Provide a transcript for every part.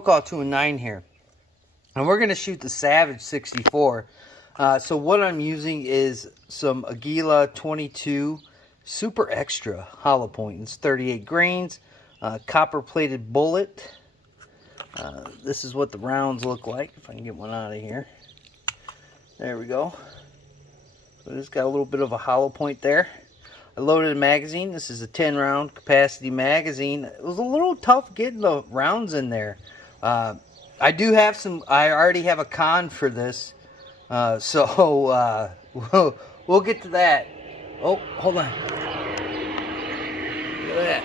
Brokaw 2-9 here, and we're going to shoot the Savage 64. So what I'm using is some Aguila 22 Super Extra hollow point. It's 38 grains, copper plated bullet. This is what the rounds look like, if I can get one out of here. There we go. So it's got a little bit of a hollow point there. I loaded a magazine. This is a 10 round capacity magazine. It was a little tough getting the rounds in there. I do have some, I already have a con for this. So we'll get to that. Oh, hold on. Look at that.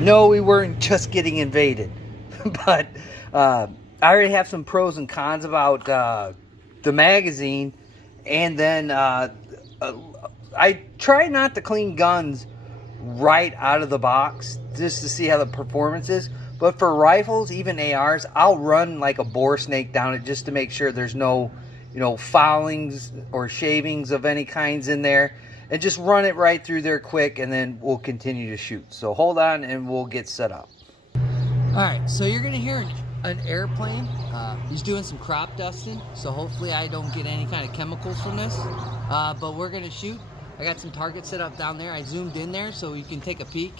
No, we weren't just getting invaded. But I already have some pros and cons about the magazine. And then I try not to clean guns right out of the box just to see how the performance is. But for rifles, even ARs, I'll run like a bore snake down it just to make sure there's no, foulings or shavings of any kinds in there. And just run it right through there quick, and then we'll continue to shoot. So hold on and we'll get set up. Alright, so you're going to hear an airplane. He's doing some crop dusting, so hopefully I don't get any kind of chemicals from this. But we're going to shoot. I got some targets set up down there. I zoomed in there so you can take a peek.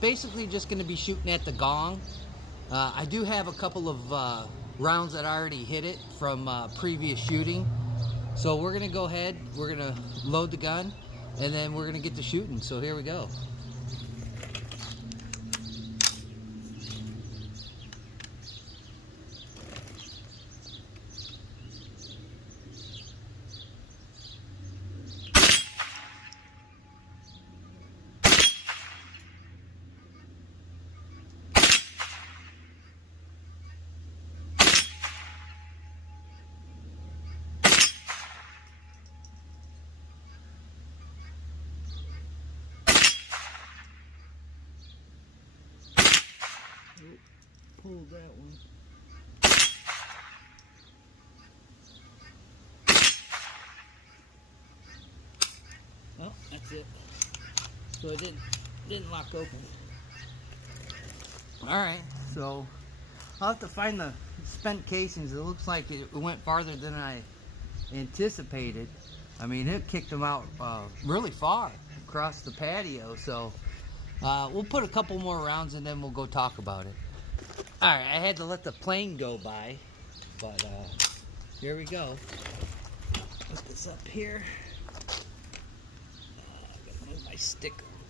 Basically just going to be shooting at the gong. I do have a couple of rounds that already hit it from previous shooting. So we're going to go ahead, we're going to load the gun, and then we're going to get to shooting. So here we go. Pull that one. Well, that's it. So it didn't lock open. Alright, so I'll have to find the spent casings. It looks like it went farther than I anticipated. I mean, it kicked them out really far across the patio. So we'll put a couple more rounds and then we'll go talk about it. Alright, I had to let the plane go by, but here we go. Put this up here. I gotta move my stick a little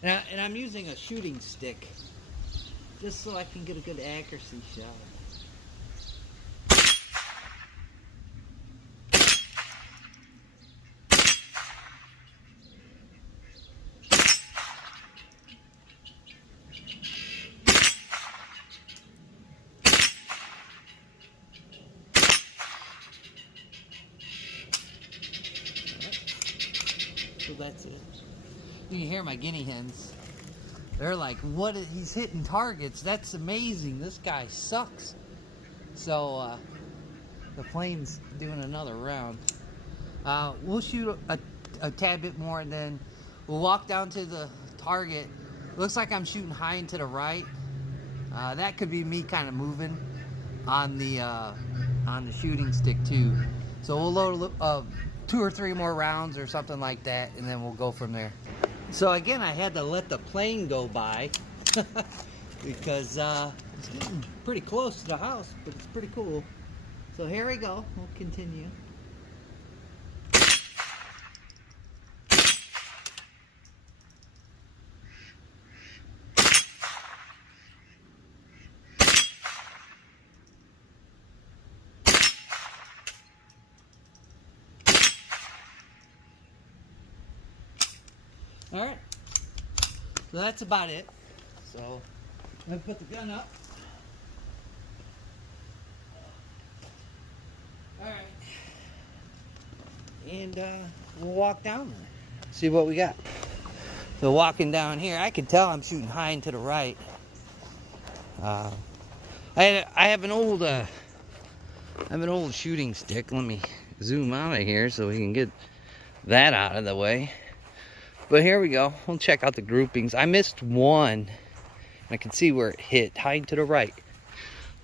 bit. And I'm using a shooting stick, just so I can get a good accuracy shot. So that's it. You can hear my guinea hens. They're like, what? He's hitting targets. That's amazing. This guy sucks. So the plane's doing another round. We'll shoot a tad bit more, and then we'll walk down to the target. Looks like I'm shooting high and to the right. That could be me kind of moving on the shooting stick too. So we'll load 2 or 3 more rounds or something like that, and then we'll go from there. So again, I had to let the plane go by because it's getting pretty close to the house, but it's pretty cool. So here we go. We'll continue. Alright, so that's about it. So I'm going to put the gun up. Alright, and we'll walk down there, see what we got. So walking down here, I can tell I'm shooting high and to the right. I have an old shooting stick. Let me zoom out of here so we can get that out of the way. But here we go. We'll check out the groupings. I missed one. I can see where it hit, high to the right.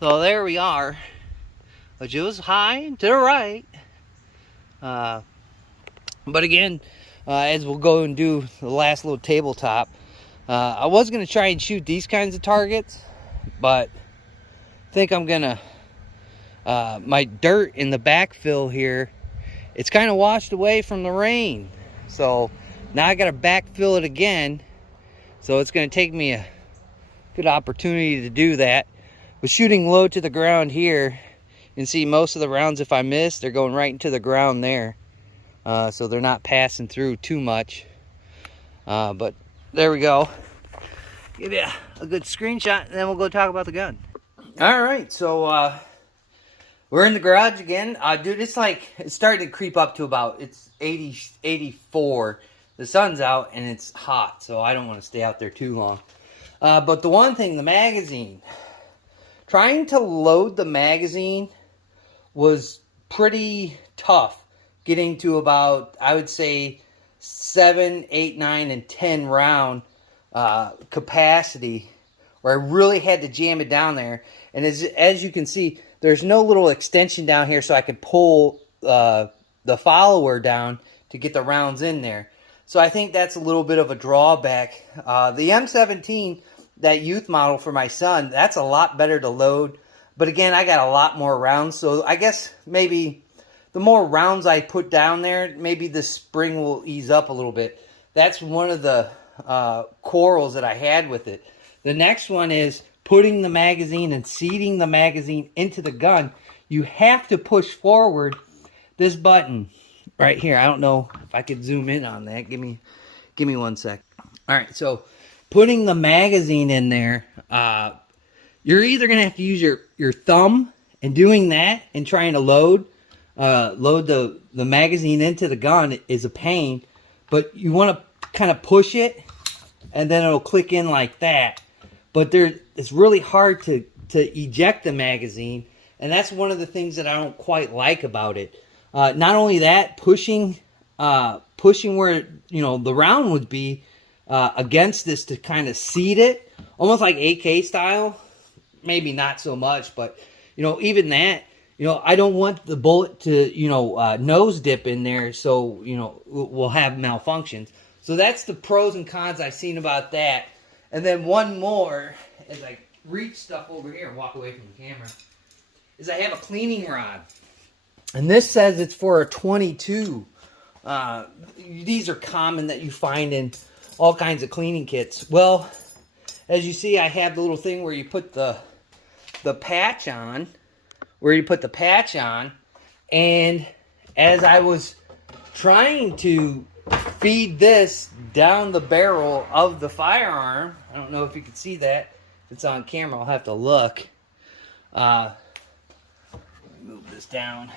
So there we are. It was high to the right. But again, as we'll go and do the last little tabletop, I was going to try and shoot these kinds of targets, but I think I'm going to, my dirt in the backfill here, it's kind of washed away from the rain. So now I got to backfill it again. So it's going to take me a good opportunity to do that. But shooting low to the ground here, you can see most of the rounds, if I miss, they're going right into the ground there. So they're not passing through too much. But there we go. Give you a good screenshot, and then we'll go talk about the gun. All right, so we're in the garage again. Dude, it's like, it's starting to creep up to about, it's 80, 84. The sun's out, and it's hot, so I don't want to stay out there too long. But the one thing, the magazine. Trying to load the magazine was pretty tough. Getting to about, I would say, 7, 8, 9, and 10 round capacity, where I really had to jam it down there. And as you can see, there's no little extension down here, so I could pull the follower down to get the rounds in there. So I think that's a little bit of a drawback. The M17, that youth model for my son, that's a lot better to load. But again, I got a lot more rounds, so I guess maybe the more rounds I put down there, maybe the spring will ease up a little bit. That's one of the quarrels that I had with it. The next one is putting the magazine and seating the magazine into the gun. You have to push forward this button right here. I don't know if I could zoom in on that. Give me 1 sec. All right, so putting the magazine in there, you're either going to have to use your thumb and doing that and trying to load the magazine into the gun is a pain, but you want to kind of push it and then it'll click in like that. But it's really hard to eject the magazine, and that's one of the things that I don't quite like about it. Not only that, pushing where the round would be against this to kind of seat it, almost like AK style. Maybe not so much, but even that. I don't want the bullet to, nose dip in there, so, we'll have malfunctions. So that's the pros and cons I've seen about that. And then one more, as I reach stuff over here and walk away from the camera, is I have a cleaning rod. And this says it's for a 22. These are common that you find in all kinds of cleaning kits. Well, as you see, I have the little thing where you put the patch on. And as I was trying to feed this down the barrel of the firearm, I don't know if you can see that. If it's on camera, I'll have to look. Move this down.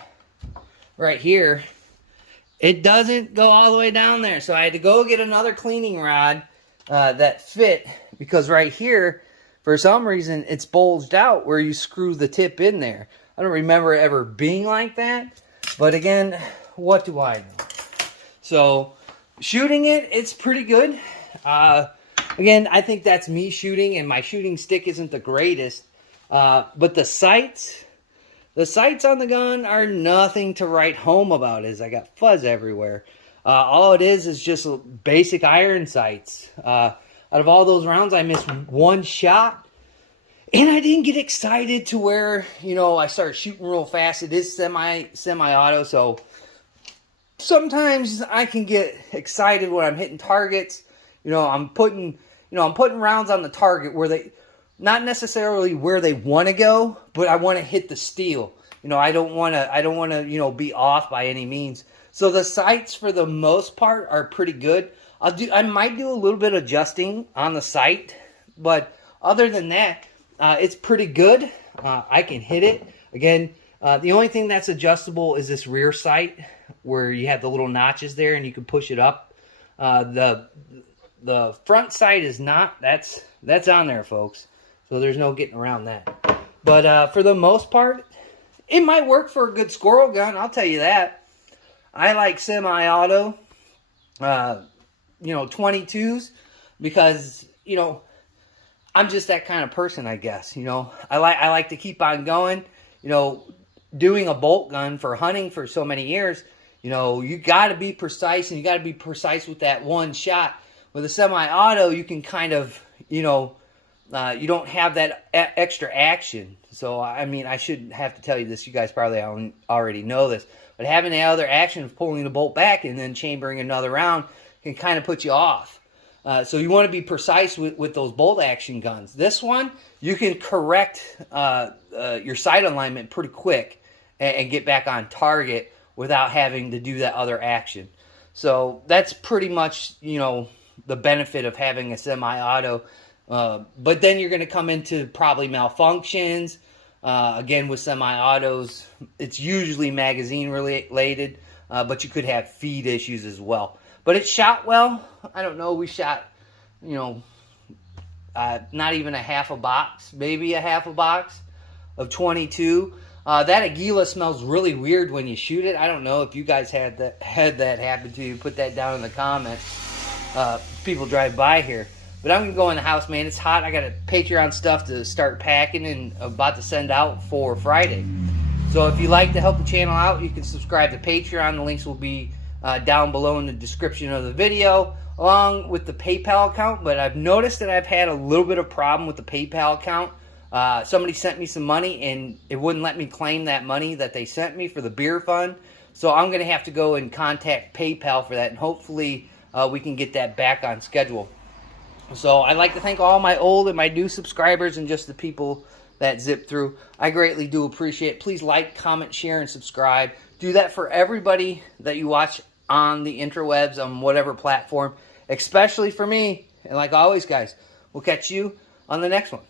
Right here, it doesn't go all the way down there. So I had to go get another cleaning rod that fit, because right here, for some reason, it's bulged out where you screw the tip in there. I don't remember it ever being like that. But again, what do I know? So shooting it's pretty good. Again, I think that's me shooting, and my shooting stick isn't the greatest. But the sights on the gun are nothing to write home about, as I got fuzz everywhere. All it is just basic iron sights. Out of all those rounds, I missed one shot. And I didn't get excited to where, I started shooting real fast. It is semi-auto, so sometimes I can get excited when I'm hitting targets. I'm putting rounds on the target where they, not necessarily where they want to go, but I want to hit the steel. I don't want to, be off by any means. So the sights, for the most part, are pretty good. I might do a little bit of adjusting on the sight, but other than that, it's pretty good. I can hit it. Again, the only thing that's adjustable is this rear sight, where you have the little notches there and you can push it up. The front sight is not. That's on there, folks. So there's no getting around that. But for the most part, it might work for a good squirrel gun. I'll tell you that. I like semi-auto. 22s because, I'm just that kind of person, I guess. I like to keep on going. Doing a bolt gun for hunting for so many years, you got to be precise, and you got to be precise with that one shot. With a semi-auto, you can kind of, you don't have that extra action. So, I mean, I shouldn't have to tell you this. You guys probably already know this. But having the other action of pulling the bolt back and then chambering another round can kind of put you off. So you want to be precise with those bolt action guns. This one, you can correct your sight alignment pretty quick and get back on target without having to do that other action. So that's pretty much, the benefit of having a semi-auto. But then you're going to come into probably malfunctions. Again, with semi-autos, it's usually magazine related, but you could have feed issues as well. But it shot well. I don't know. We shot, not even a half a box, maybe a half a box of 22. That Aguila smells really weird when you shoot it. I don't know if you guys had that happen to you. Put that down in the comments. People drive by here. But I'm going to go in the house, man. It's hot. I got a Patreon stuff to start packing and about to send out for Friday. So if you'd like to help the channel out, you can subscribe to Patreon. The links will be down below in the description of the video, along with the PayPal account. But I've noticed that I've had a little bit of problem with the PayPal account. Somebody sent me some money, and it wouldn't let me claim that money that they sent me for the beer fund. So I'm going to have to go and contact PayPal for that, and hopefully we can get that back on schedule. So I'd like to thank all my old and my new subscribers and just the people that zip through. I greatly do appreciate it. Please like, comment, share, and subscribe. Do that for everybody that you watch on the interwebs, on whatever platform, especially for me. And like always, guys, we'll catch you on the next one.